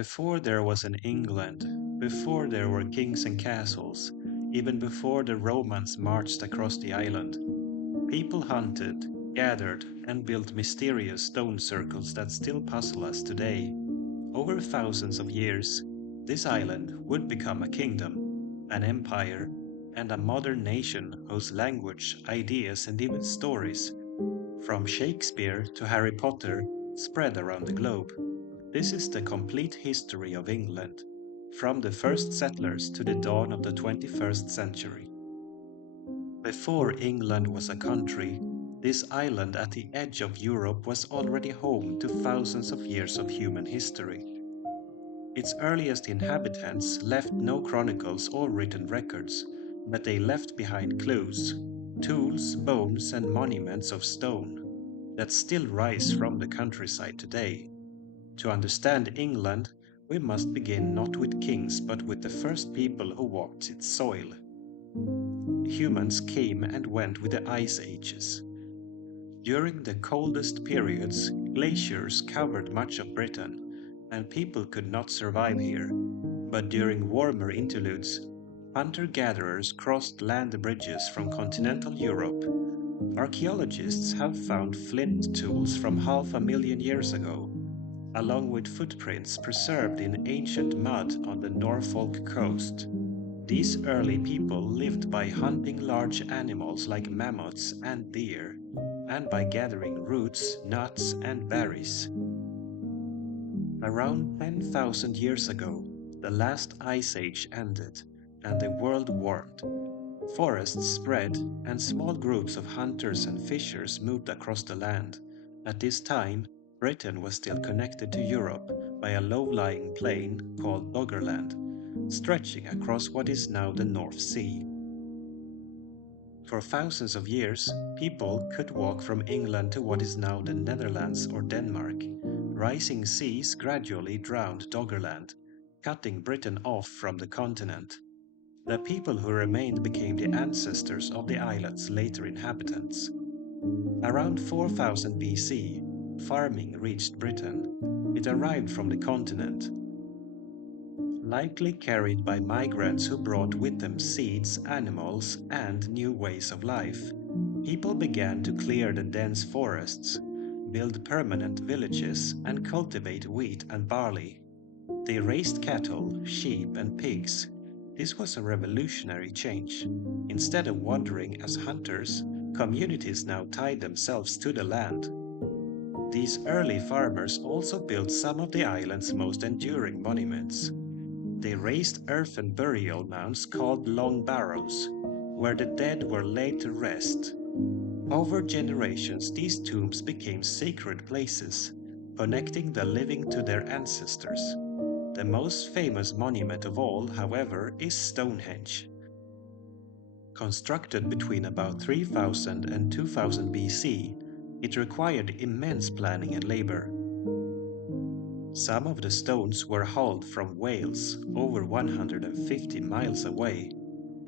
Before there was an England, before there were kings and castles, even before the Romans marched across the island, people hunted, gathered, and built mysterious stone circles that still puzzle us today. Over thousands of years, this island would become a kingdom, an empire, and a modern nation whose language, ideas, and even stories, from Shakespeare to Harry Potter, spread around the globe. This is the complete history of England, from the first settlers to the dawn of the 21st century. Before England was a country, this island at the edge of Europe was already home to thousands of years of human history. Its earliest inhabitants left no chronicles or written records, but they left behind clues, tools, bones, and monuments of stone that still rise from the countryside today. To understand England, we must begin not with kings but with the first people who walked its soil. Humans came and went with the ice ages. During the coldest periods, glaciers covered much of Britain, and people could not survive here. But during warmer interludes, hunter-gatherers crossed land bridges from continental Europe. Archaeologists have found flint tools from half a million years ago, along with footprints preserved in ancient mud on the Norfolk coast. These early people lived by hunting large animals like mammoths and deer, and by gathering roots, nuts, and berries. Around 10,000 years ago, the last ice age ended, and the world warmed. Forests spread, and small groups of hunters and fishers moved across the land. At this time, Britain was still connected to Europe by a low-lying plain called Doggerland, stretching across what is now the North Sea. For thousands of years, people could walk from England to what is now the Netherlands or Denmark. Rising seas gradually drowned Doggerland, cutting Britain off from the continent. The people who remained became the ancestors of the island's later inhabitants. Around 4000 BC, farming reached Britain. It arrived from the continent, likely carried by migrants who brought with them seeds, animals, and new ways of life. People began to clear the dense forests, build permanent villages, and cultivate wheat and barley. They raised cattle, sheep, and pigs. This was a revolutionary change. Instead of wandering as hunters, communities now tied themselves to the land. These early farmers also built some of the island's most enduring monuments. They raised earthen burial mounds called long barrows, where the dead were laid to rest. Over generations, these tombs became sacred places, connecting the living to their ancestors. The most famous monument of all, however, is Stonehenge. Constructed between about 3000 and 2000 BC, it required immense planning and labor. Some of the stones were hauled from Wales, over 150 miles away.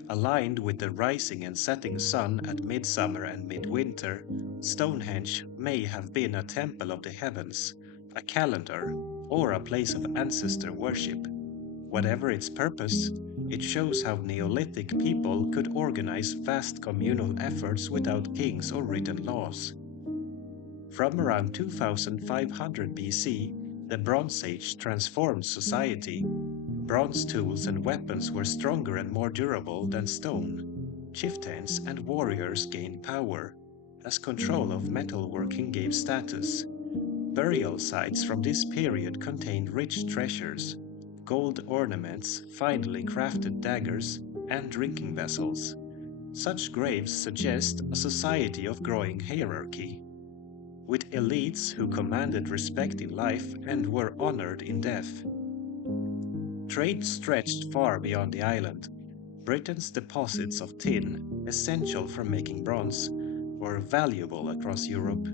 Aligned with the rising and setting sun at midsummer and midwinter, Stonehenge may have been a temple of the heavens, a calendar, or a place of ancestor worship. Whatever its purpose, it shows how Neolithic people could organize vast communal efforts without kings or written laws. From around 2500 BC, the Bronze Age transformed society. Bronze tools and weapons were stronger and more durable than stone. Chieftains and warriors gained power, as control of metalworking gave status. Burial sites from this period contained rich treasures, gold ornaments, finely crafted daggers, and drinking vessels. Such graves suggest a society of growing hierarchy, with elites who commanded respect in life and were honored in death. Trade stretched far beyond the island. Britain's deposits of tin, essential for making bronze, were valuable across Europe.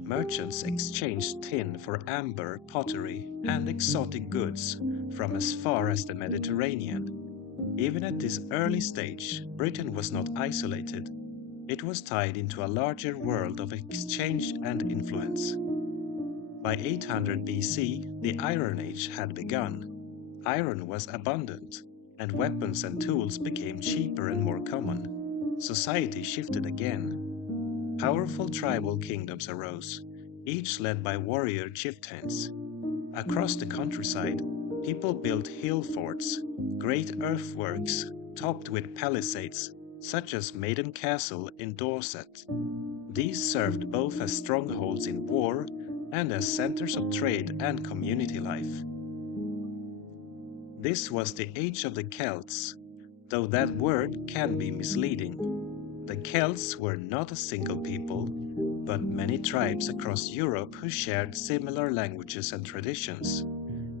Merchants exchanged tin for amber, pottery, and exotic goods from as far as the Mediterranean. Even at this early stage, Britain was not isolated. It was tied into a larger world of exchange and influence. By 800 BC, the Iron Age had begun. Iron was abundant, and weapons and tools became cheaper and more common. Society shifted again. Powerful tribal kingdoms arose, each led by warrior chieftains. Across the countryside, people built hill forts, great earthworks topped with palisades, such as Maiden Castle in Dorset. These served both as strongholds in war and as centers of trade and community life. This was the age of the Celts, though that word can be misleading. The Celts were not a single people, but many tribes across Europe who shared similar languages and traditions.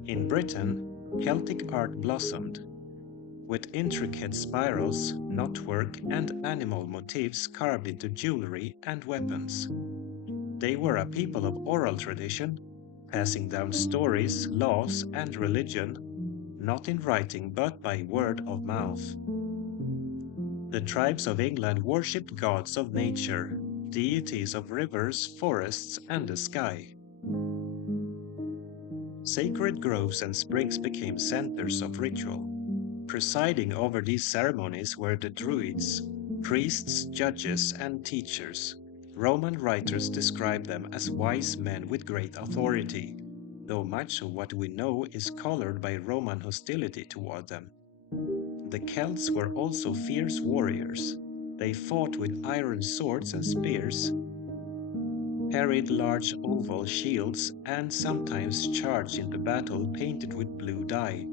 In Britain, Celtic art blossomed, with intricate spirals, knotwork, and animal motifs carved into jewelry and weapons. They were a people of oral tradition, passing down stories, laws, and religion, not in writing but by word of mouth. The tribes of England worshipped gods of nature, deities of rivers, forests, and the sky. Sacred groves and springs became centers of ritual. Presiding over these ceremonies were the Druids, priests, judges, and teachers. Roman writers describe them as wise men with great authority, though much of what we know is colored by Roman hostility toward them. The Celts were also fierce warriors. They fought with iron swords and spears, carried large oval shields, and sometimes charged into battle painted with blue dye,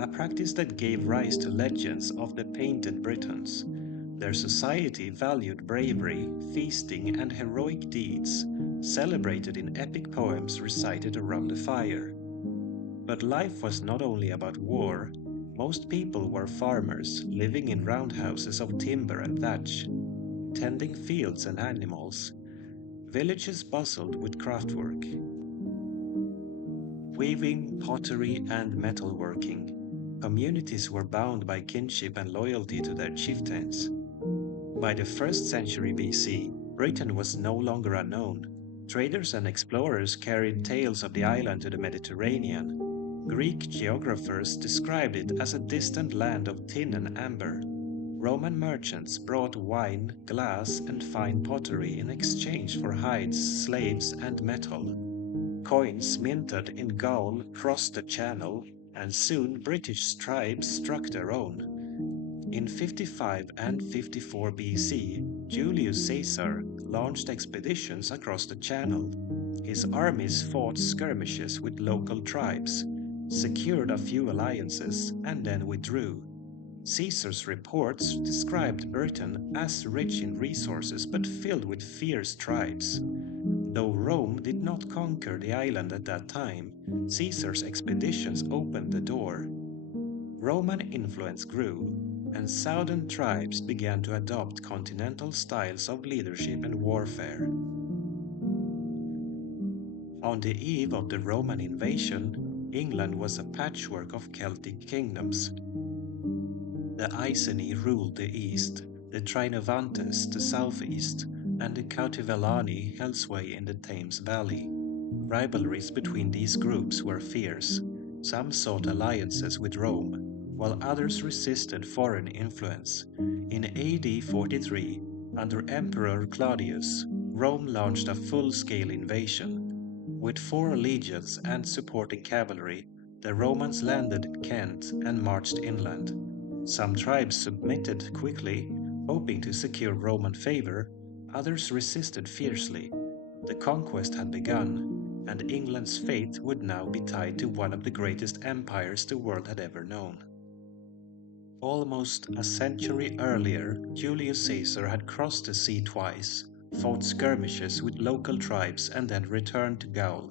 a practice that gave rise to legends of the Painted Britons. Their society valued bravery, feasting, and heroic deeds, celebrated in epic poems recited around the fire. But life was not only about war. Most people were farmers, living in roundhouses of timber and thatch, tending fields and animals. Villages bustled with craftwork, weaving, pottery, and metalworking. Communities were bound by kinship and loyalty to their chieftains. By the 1st century BC, Britain was no longer unknown. Traders and explorers carried tales of the island to the Mediterranean. Greek geographers described it as a distant land of tin and amber. Roman merchants brought wine, glass, and fine pottery in exchange for hides, slaves, and metal. Coins minted in Gaul crossed the Channel, and soon British tribes struck their own. In 55 and 54 BC, Julius Caesar launched expeditions across the Channel. His armies fought skirmishes with local tribes, secured a few alliances, and then withdrew. Caesar's reports described Britain as rich in resources but filled with fierce tribes. Though Rome did not conquer the island at that time, Caesar's expeditions opened the door. Roman influence grew, and southern tribes began to adopt continental styles of leadership and warfare. On the eve of the Roman invasion, England was a patchwork of Celtic kingdoms. The Iceni ruled the east, the Trinovantes the southeast, and the Cautivellani held sway in the Thames Valley. Rivalries between these groups were fierce. Some sought alliances with Rome, while others resisted foreign influence. In AD 43, under Emperor Claudius, Rome launched a full-scale invasion. With 4 legions and supporting cavalry, the Romans landed in Kent and marched inland. Some tribes submitted quickly, hoping to secure Roman favor. Others resisted fiercely. The conquest had begun, and England's fate would now be tied to one of the greatest empires the world had ever known. Almost a century earlier, Julius Caesar had crossed the sea twice, fought skirmishes with local tribes, and then returned to Gaul.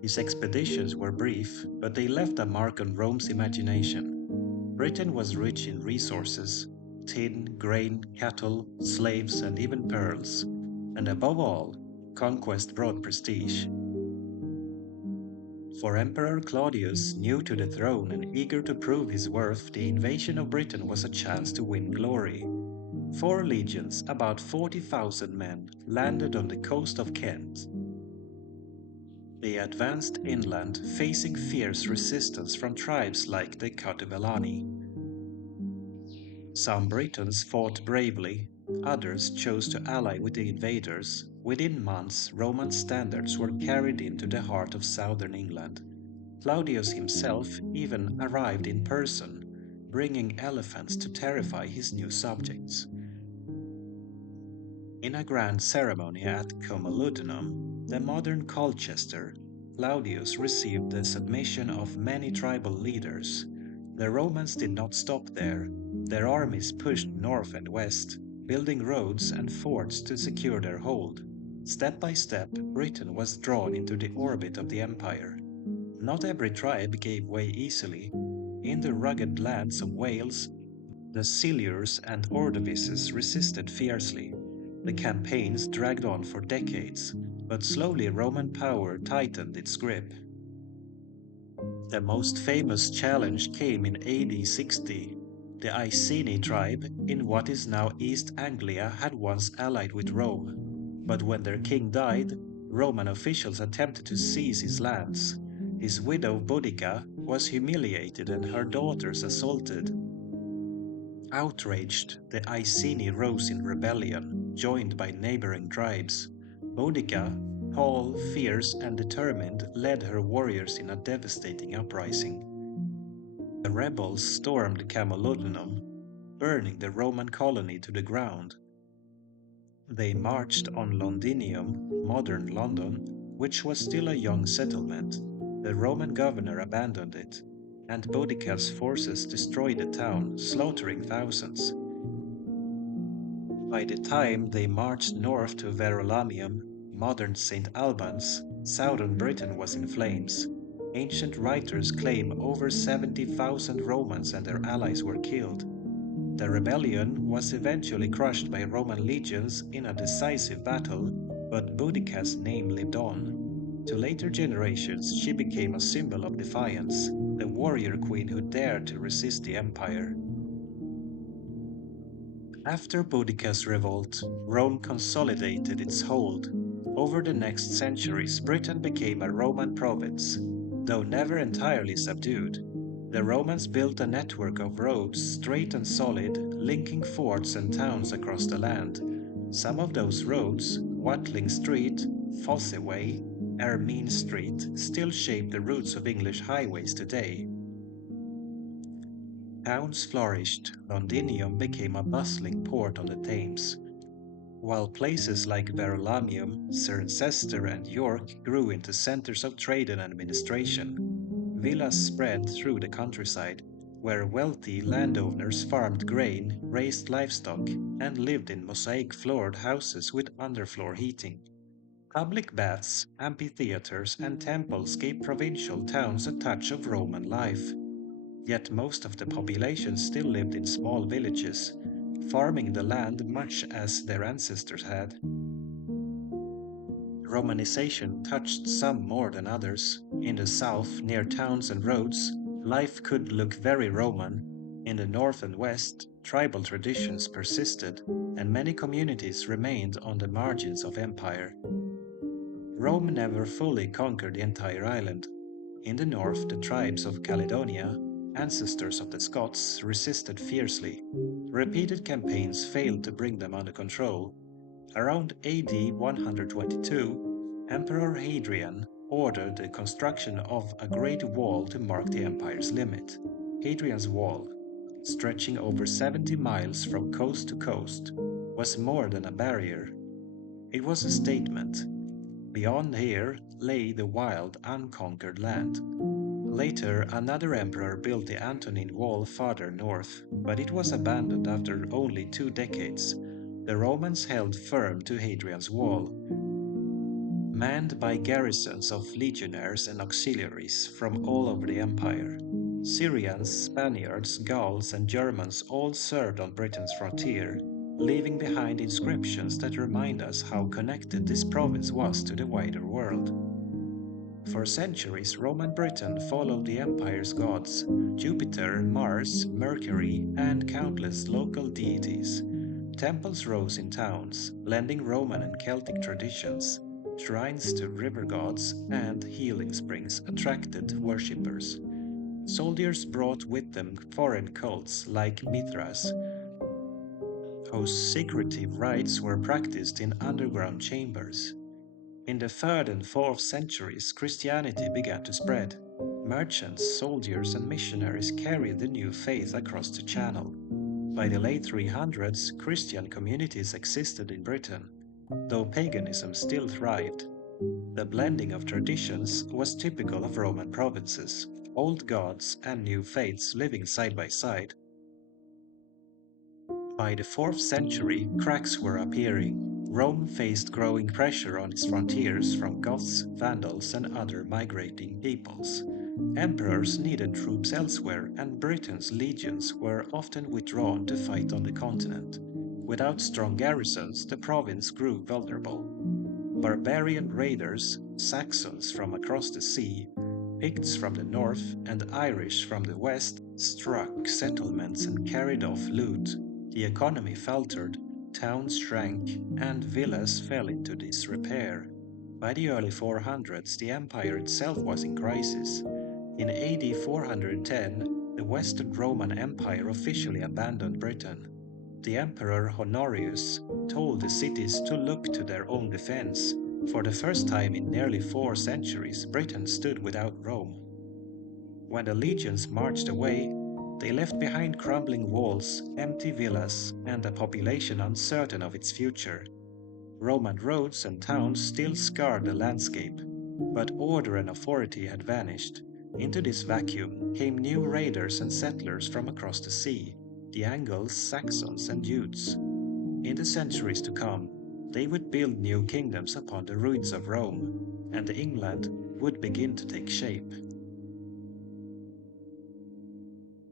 His expeditions were brief, but they left a mark on Rome's imagination. Britain was rich in resources: tin, grain, cattle, slaves, and even pearls. And above all, conquest brought prestige. For Emperor Claudius, new to the throne and eager to prove his worth, the invasion of Britain was a chance to win glory. 4 legions, about 40,000 men, landed on the coast of Kent. They advanced inland, facing fierce resistance from tribes like the Catubelani. Some Britons fought bravely, others chose to ally with the invaders. Within months, Roman standards were carried into the heart of southern England. Claudius himself even arrived in person, bringing elephants to terrify his new subjects. In a grand ceremony at Comoludunum, the modern Colchester, Claudius received the submission of many tribal leaders. The Romans did not stop there. Their armies pushed north and west, building roads and forts to secure their hold. Step by step, Britain was drawn into the orbit of the empire. Not every tribe gave way easily. In the rugged lands of Wales, the Silures and Ordovices resisted fiercely. The campaigns dragged on for decades, but slowly Roman power tightened its grip. The most famous challenge came in AD 60. The Iceni tribe in what is now East Anglia had once allied with Rome, but when their king died, Roman officials attempted to seize his lands. His widow Boudica was humiliated and her daughters assaulted. Outraged, the Iceni rose in rebellion, joined by neighboring tribes. Boudica, tall, fierce, and determined, led her warriors in a devastating uprising. The rebels stormed Camalodunum, burning the Roman colony to the ground. They marched on Londinium, modern London, which was still a young settlement. The Roman governor abandoned it, and Boudica's forces destroyed the town, slaughtering thousands. By the time they marched north to Verulamium, modern St. Albans, southern Britain was in flames. Ancient writers claim over 70,000 Romans and their allies were killed. The rebellion was eventually crushed by Roman legions in a decisive battle, but Boudica's name lived on. To later generations, she became a symbol of defiance, the warrior queen who dared to resist the empire. After Boudica's revolt, Rome consolidated its hold. Over the next centuries, Britain became a Roman province, though never entirely subdued. The Romans built a network of roads, straight and solid, linking forts and towns across the land. Some of those roads, Watling Street, Fosse Way, Ermine Street, still shape the routes of English highways today. Towns flourished, Londinium became a bustling port on the Thames, while places like Verulamium, Cirencester, and York grew into centers of trade and administration. Villas spread through the countryside, where wealthy landowners farmed grain, raised livestock, and lived in mosaic-floored houses with underfloor heating. Public baths, amphitheaters, and temples gave provincial towns a touch of Roman life. Yet most of the population still lived in small villages, farming the land much as their ancestors had. Romanization touched some more than others. In the south, near towns and roads, life could look very Roman. In the north and west, tribal traditions persisted, and many communities remained on the margins of empire. Rome never fully conquered the entire island. In the north, the tribes of Caledonia, ancestors of the Scots, resisted fiercely. Repeated campaigns failed to bring them under control. Around AD 122, Emperor Hadrian ordered the construction of a great wall to mark the empire's limit. Hadrian's Wall, stretching over 70 miles from coast to coast, was more than a barrier. It was a statement. Beyond here lay the wild, unconquered land. Later, another emperor built the Antonine Wall farther north, but it was abandoned after only 2 decades. The Romans held firm to Hadrian's Wall, manned by garrisons of legionaries and auxiliaries from all over the empire. Syrians, Spaniards, Gauls, and Germans all served on Britain's frontier, leaving behind inscriptions that remind us how connected this province was to the wider world. For centuries, Roman Britain followed the empire's gods, Jupiter, Mars, Mercury, and countless local deities. Temples rose in towns, blending Roman and Celtic traditions. Shrines to river gods and healing springs attracted worshippers. Soldiers brought with them foreign cults like Mithras, whose secretive rites were practiced in underground chambers. In the 3rd and 4th centuries, Christianity began to spread. Merchants, soldiers, and missionaries carried the new faith across the Channel. By the late 300s, Christian communities existed in Britain, though paganism still thrived. The blending of traditions was typical of Roman provinces, old gods and new faiths living side by side. By the 4th century, cracks were appearing. Rome faced growing pressure on its frontiers from Goths, Vandals, and other migrating peoples. Emperors needed troops elsewhere, and Britain's legions were often withdrawn to fight on the continent. Without strong garrisons, the province grew vulnerable. Barbarian raiders, Saxons from across the sea, Picts from the north, and Irish from the west struck settlements and carried off loot. The economy faltered, towns shrank, and villas fell into disrepair. By the early 400s, the empire itself was in crisis. In AD 410, the Western Roman Empire officially abandoned Britain. The Emperor Honorius told the cities to look to their own defense. For the first time in nearly 4 centuries, Britain stood without Rome. When the legions marched away, they left behind crumbling walls, empty villas, and a population uncertain of its future. Roman roads and towns still scarred the landscape, but order and authority had vanished. Into this vacuum came new raiders and settlers from across the sea, the Anglo-Saxons and Jutes. In the centuries to come, they would build new kingdoms upon the ruins of Rome, and England would begin to take shape.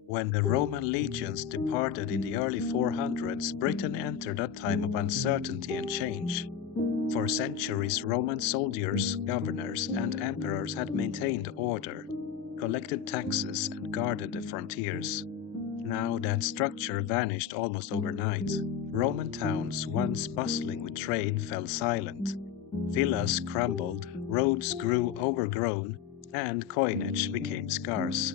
When the Roman legions departed in the early 400s, Britain entered a time of uncertainty and change. For centuries, Roman soldiers, governors, and emperors had maintained order, collected taxes, and guarded the frontiers. Now that structure vanished almost overnight. Roman towns, once bustling with trade, fell silent. Villas crumbled, roads grew overgrown, and coinage became scarce.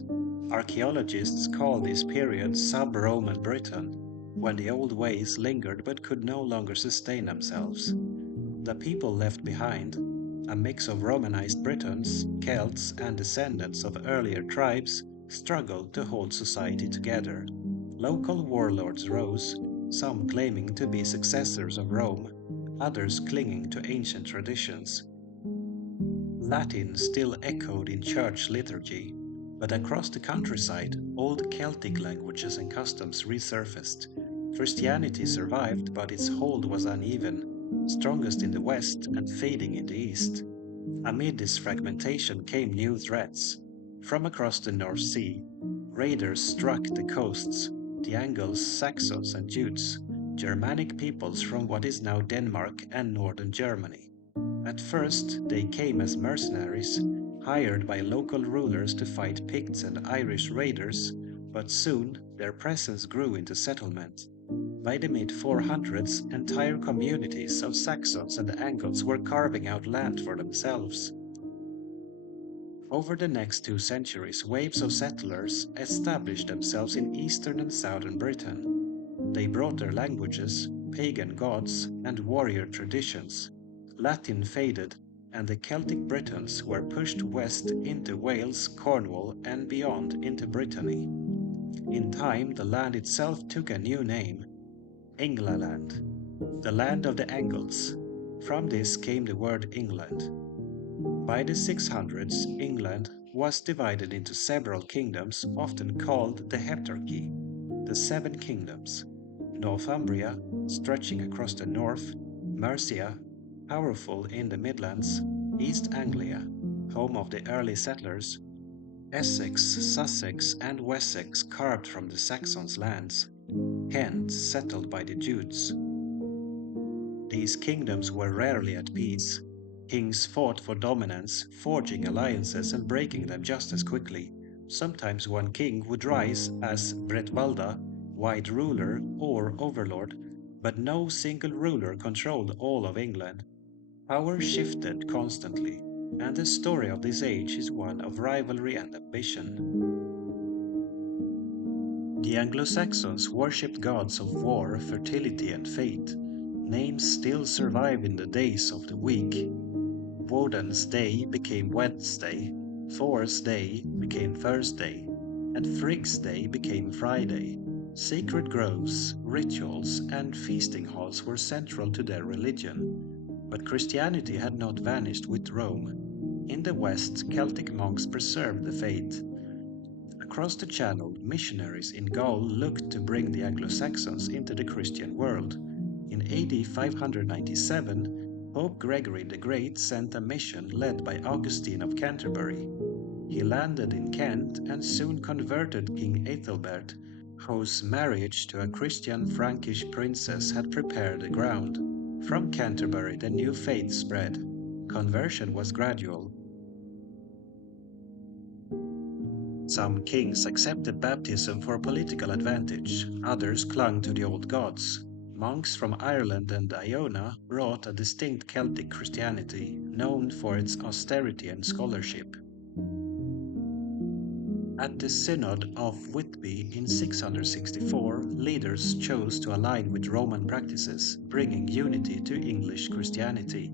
Archaeologists call this period sub-Roman Britain, when the old ways lingered but could no longer sustain themselves. The people left behind, a mix of Romanized Britons, Celts, and descendants of earlier tribes, struggled to hold society together. Local warlords rose, some claiming to be successors of Rome, others clinging to ancient traditions. Latin still echoed in church liturgy, but across the countryside, old Celtic languages and customs resurfaced. Christianity survived, but its hold was uneven, strongest in the west and fading in the east. Amid this fragmentation came new threats. From across the North Sea, raiders struck the coasts, the Angles, Saxons, and Jutes, Germanic peoples from what is now Denmark and northern Germany. At first, they came as mercenaries, hired by local rulers to fight Picts and Irish raiders, but soon their presence grew into settlement. By the mid-400s, entire communities of Saxons and Angles were carving out land for themselves. Over the next 2 centuries, waves of settlers established themselves in eastern and southern Britain. They brought their languages, pagan gods, and warrior traditions. Latin faded, and the Celtic Britons were pushed west into Wales, Cornwall, and beyond into Brittany. In time, the land itself took a new name, Englaland, the land of the Angles. From this came the word England. By the 600s, England was divided into several kingdoms, often called the Heptarchy, the Seven Kingdoms. Northumbria, stretching across the north, Mercia, powerful in the Midlands, East Anglia, home of the early settlers, Essex, Sussex, and Wessex carved from the Saxons' lands, Kent settled by the Jutes. These kingdoms were rarely at peace. Kings fought for dominance, forging alliances and breaking them just as quickly. Sometimes one king would rise as Bretwalda, White Ruler or Overlord, but no single ruler controlled all of England. Power shifted constantly, and the story of this age is one of rivalry and ambition. The Anglo-Saxons worshipped gods of war, fertility, and fate. Names still survive in the days of the week. Woden's Day became Wednesday, Thor's Day became Thursday, and Frigg's Day became Friday. Sacred groves, rituals, and feasting halls were central to their religion. But Christianity had not vanished with Rome. In the West, Celtic monks preserved the faith. Across the Channel, missionaries in Gaul looked to bring the Anglo-Saxons into the Christian world. In AD 597, Pope Gregory the Great sent a mission led by Augustine of Canterbury. He landed in Kent and soon converted King Ethelbert, whose marriage to a Christian Frankish princess had prepared the ground. From Canterbury, the new faith spread. Conversion was gradual. Some kings accepted baptism for political advantage, others clung to the old gods. Monks from Ireland and Iona brought a distinct Celtic Christianity, known for its austerity and scholarship. At the Synod of Whitby in 664, leaders chose to align with Roman practices, bringing unity to English Christianity.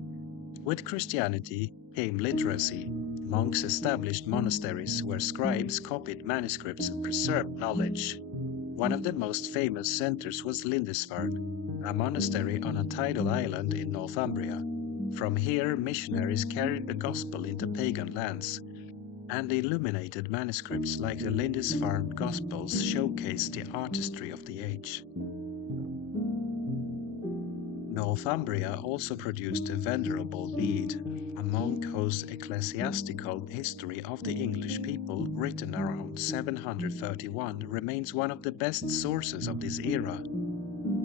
With Christianity came literacy. Monks established monasteries where scribes copied manuscripts and preserved knowledge. One of the most famous centers was Lindisfarne, a monastery on a tidal island in Northumbria. From here, missionaries carried the gospel into pagan lands, and the illuminated manuscripts like the Lindisfarne Gospels showcase the artistry of the age. Northumbria also produced the Venerable Bede, a monk whose ecclesiastical history of the English people, written around 731, remains one of the best sources of this era.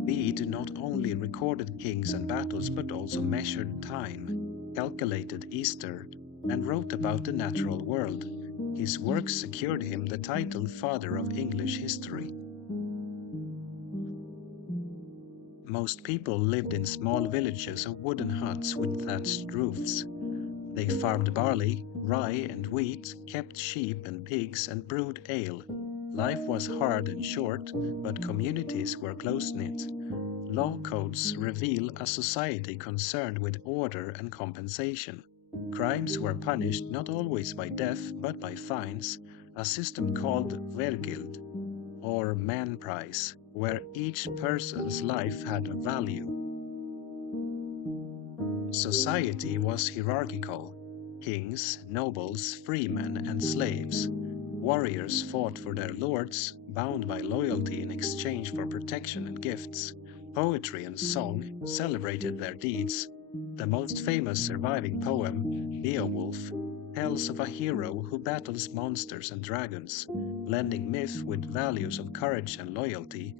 Bede not only recorded kings and battles but also measured time, calculated Easter, and wrote about the natural world. His works secured him the title Father of English History. Most people lived in small villages of wooden huts with thatched roofs. They farmed barley, rye, and wheat, kept sheep and pigs, and brewed ale. Life was hard and short, but communities were close-knit. Law codes reveal a society concerned with order and compensation. Crimes were punished not always by death but by fines, a system called vergild, or man price, where each person's life had a value. Society was hierarchical. Kings, nobles, freemen, and slaves. Warriors fought for their lords, bound by loyalty in exchange for protection and gifts. Poetry and song celebrated their deeds. The most famous surviving poem, Beowulf, tells of a hero who battles monsters and dragons, blending myth with values of courage and loyalty.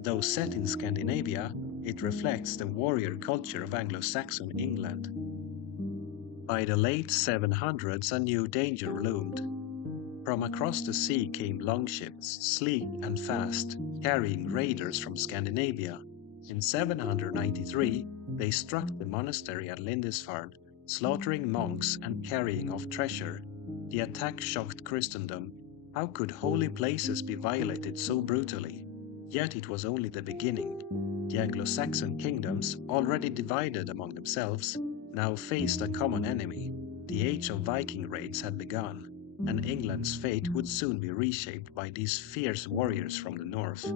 Though set in Scandinavia, it reflects the warrior culture of Anglo-Saxon England. By the late 700s, a new danger loomed. From across the sea came longships, sleek and fast, carrying raiders from Scandinavia. In 793, they struck the monastery at Lindisfarne, slaughtering monks and carrying off treasure. The attack shocked Christendom. How could holy places be violated so brutally? Yet it was only the beginning. The Anglo-Saxon kingdoms, already divided among themselves, now faced a common enemy. The age of Viking raids had begun, and England's fate would soon be reshaped by these fierce warriors from the north.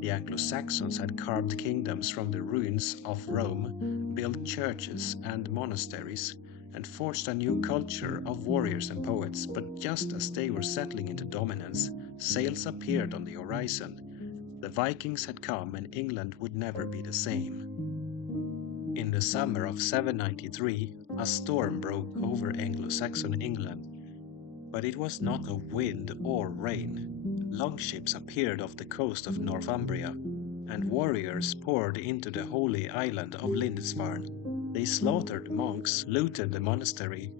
The Anglo-Saxons had carved kingdoms from the ruins of Rome, built churches and monasteries, and forged a new culture of warriors and poets, but just as they were settling into dominance, sails appeared on the horizon. The Vikings had come and England would never be the same. In the summer of 793, a storm broke over Anglo-Saxon England, but it was not of wind or rain. Longships appeared off the coast of Northumbria, and warriors poured into the holy island of Lindisfarne. They slaughtered monks, looted the monastery,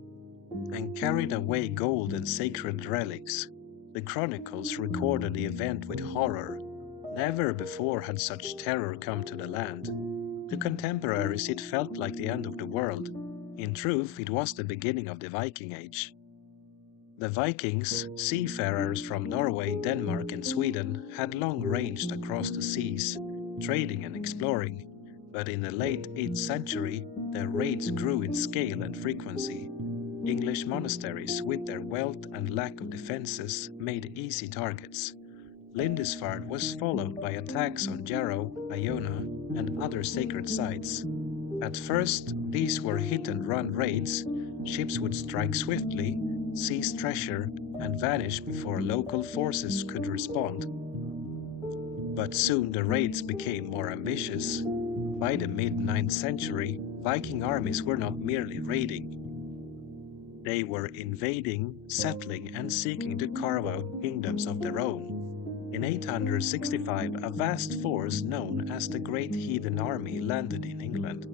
and carried away gold and sacred relics. The chronicles recorded the event with horror. Never before had such terror come to the land. To contemporaries, it felt like the end of the world. In truth, it was the beginning of the Viking Age. The Vikings, seafarers from Norway, Denmark, and Sweden, had long ranged across the seas, trading and exploring, but in the late 8th century, their raids grew in scale and frequency. English monasteries, with their wealth and lack of defenses, made easy targets. Lindisfarne was followed by attacks on Jarrow, Iona, and other sacred sites. At first, these were hit-and-run raids. Ships would strike swiftly, seize treasure, and vanish before local forces could respond. But soon the raids became more ambitious. By the mid-9th century, Viking armies were not merely raiding. They were invading, settling, and seeking to carve out kingdoms of their own. In 865, a vast force known as the Great Heathen Army landed in England.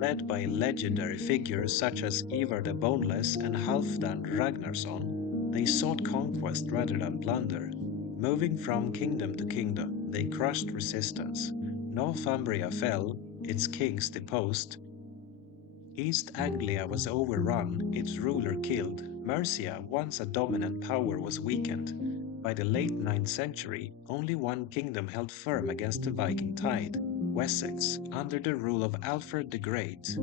Led by legendary figures such as Ivar the Boneless and Halfdan Ragnarsson, they sought conquest rather than plunder. Moving from kingdom to kingdom, they crushed resistance. Northumbria fell, its kings deposed. East Anglia was overrun, its ruler killed. Mercia, once a dominant power, was weakened. By the late 9th century, only one kingdom held firm against the Viking tide, Wessex, under the rule of Alfred the Great.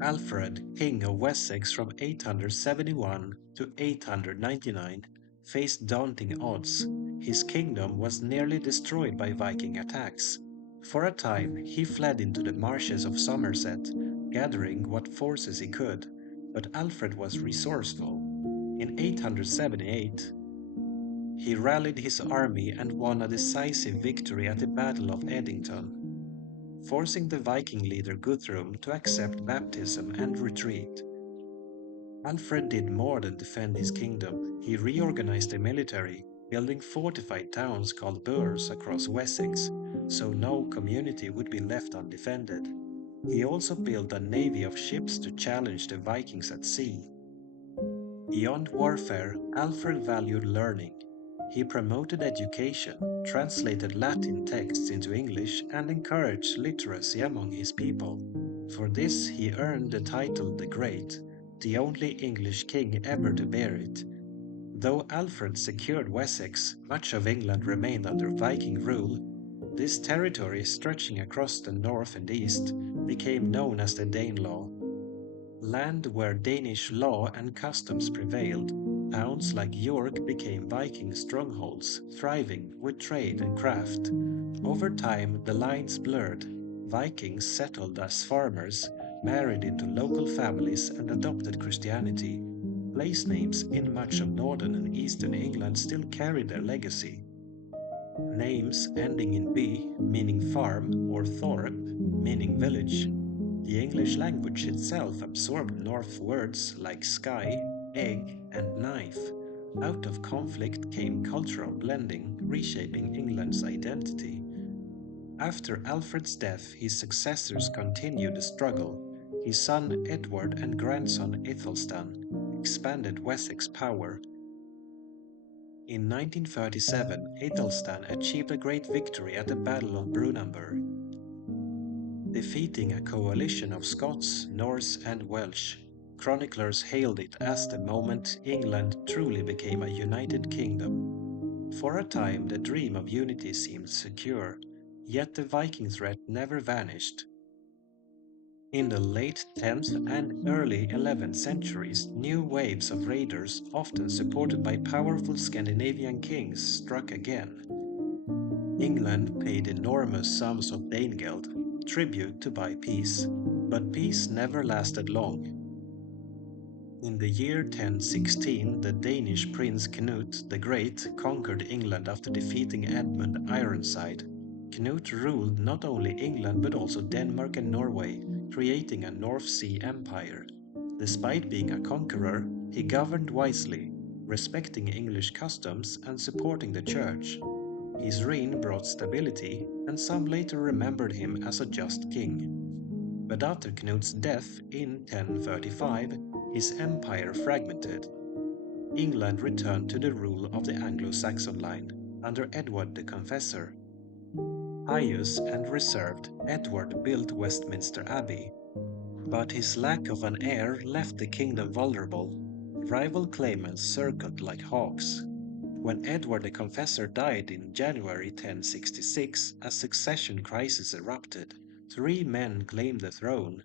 Alfred, King of Wessex from 871 to 899, faced daunting odds. His kingdom was nearly destroyed by Viking attacks. For a time, he fled into the marshes of Somerset, gathering what forces he could, but Alfred was resourceful. In 878, he rallied his army and won a decisive victory at the Battle of Edington, forcing the Viking leader Guthrum to accept baptism and retreat. Alfred did more than defend his kingdom. He reorganized the military, building fortified towns called burhs across Wessex, so no community would be left undefended. He also built a navy of ships to challenge the Vikings at sea. Beyond warfare, Alfred valued learning. He promoted education, translated Latin texts into English, and encouraged literacy among his people. For this, he earned the title the Great, the only English king ever to bear it. Though Alfred secured Wessex, much of England remained under Viking rule. This territory, stretching across the north and east, became known as the Danelaw. Land where Danish law and customs prevailed. Towns like York became Viking strongholds, thriving with trade and craft. Over time, the lines blurred. Vikings settled as farmers, married into local families, and adopted Christianity. Place names in much of northern and eastern England still carry their legacy. Names ending in B, meaning farm, or thorp, meaning village. The English language itself absorbed Norse words like sky, egg, and knife. Out of conflict came cultural blending, reshaping England's identity. After Alfred's death, his successors continued the struggle. His son Edward and grandson Aethelstan expanded Wessex power. In 1937, Aethelstan achieved a great victory at the Battle of Brunanburh, defeating a coalition of Scots, Norse, and Welsh. Chroniclers hailed it as the moment England truly became a united kingdom. For a time, the dream of unity seemed secure, yet the Viking threat never vanished. In the late 10th and early 11th centuries, new waves of raiders, often supported by powerful Scandinavian kings, struck again. England paid enormous sums of Danegeld, tribute to buy peace, but peace never lasted long. In the year 1016, the Danish prince Knut the Great conquered England after defeating Edmund Ironside. Knut ruled not only England but also Denmark and Norway, creating a North Sea empire. Despite being a conqueror, he governed wisely, respecting English customs and supporting the church. His reign brought stability, and some later remembered him as a just king. But after Knut's death in 1035, his empire fragmented. England returned to the rule of the Anglo-Saxon line, under Edward the Confessor. Pious and reserved, Edward built Westminster Abbey, but his lack of an heir left the kingdom vulnerable. Rival claimants circled like hawks. When Edward the Confessor died in January 1066, a succession crisis erupted. Three men claimed the throne: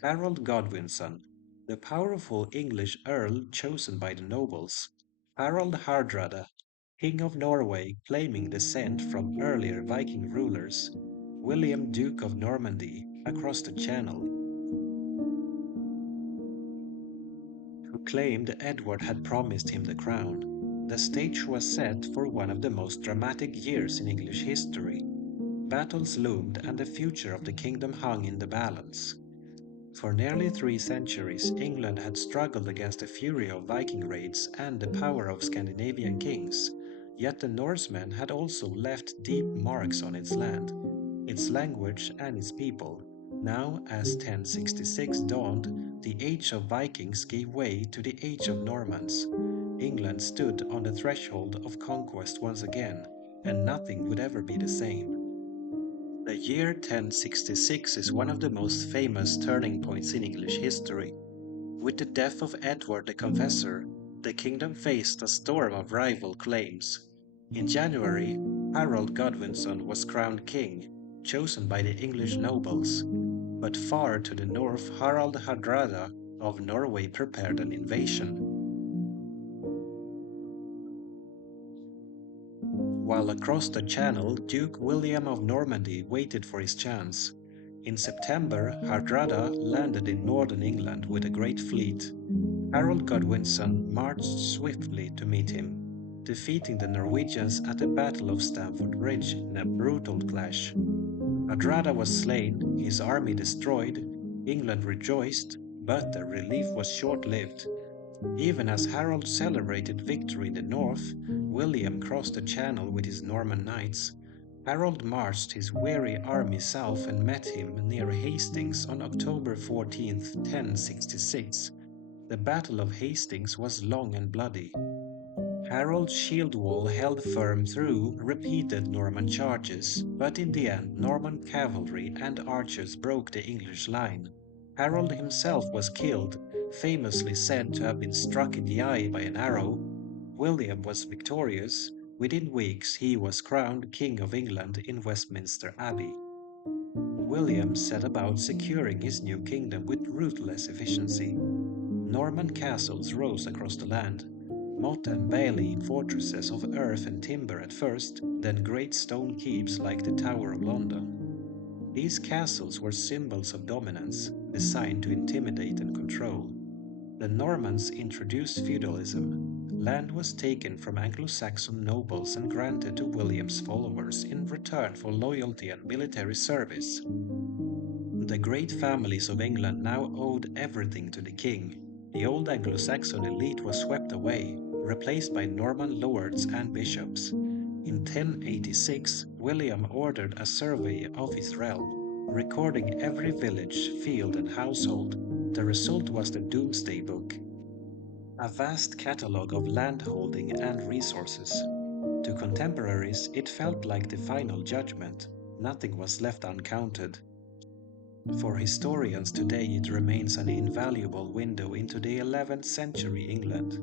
Harold Godwinson, the powerful English earl chosen by the nobles; Harald Hardrada, King of Norway claiming descent from earlier Viking rulers; William, Duke of Normandy, across the Channel, who claimed Edward had promised him the crown. The stage was set for one of the most dramatic years in English history. Battles loomed and the future of the kingdom hung in the balance. For nearly 3 centuries, England had struggled against the fury of Viking raids and the power of Scandinavian kings, yet the Norsemen had also left deep marks on its land, its language and its people. Now, as 1066 dawned, the age of Vikings gave way to the age of Normans. England stood on the threshold of conquest once again, and nothing would ever be the same. The year 1066 is one of the most famous turning points in English history. With the death of Edward the Confessor, the kingdom faced a storm of rival claims. In January, Harold Godwinson was crowned king, chosen by the English nobles, but far to the north Harald Hardrada of Norway prepared an invasion. While across the Channel, Duke William of Normandy waited for his chance. In September, Hardrada landed in northern England with a great fleet. Harold Godwinson marched swiftly to meet him, defeating the Norwegians at the Battle of Stamford Bridge in a brutal clash. Hardrada was slain, his army destroyed, England rejoiced, but the relief was short-lived. Even as Harold celebrated victory in the north, William crossed the Channel with his Norman knights. Harold marched his weary army south and met him near Hastings on October 14, 1066. The Battle of Hastings was long and bloody. Harold's shield wall held firm through repeated Norman charges, but in the end Norman cavalry and archers broke the English line. Harold himself was killed, famously said to have been struck in the eye by an arrow. William was victorious. Within weeks he was crowned King of England in Westminster Abbey. William set about securing his new kingdom with ruthless efficiency. Norman castles rose across the land, motte and bailey fortresses of earth and timber at first, then great stone keeps like the Tower of London. These castles were symbols of dominance, designed to intimidate and control. The Normans introduced feudalism. Land was taken from Anglo-Saxon nobles and granted to William's followers in return for loyalty and military service. The great families of England now owed everything to the king. The old Anglo-Saxon elite was swept away, replaced by Norman lords and bishops. In 1086, William ordered a survey of his realm, recording every village, field and household. The result was the Domesday Book, a vast catalogue of landholding and resources. To contemporaries, it felt like the final judgment. Nothing was left uncounted. For historians today, it remains an invaluable window into the 11th century England.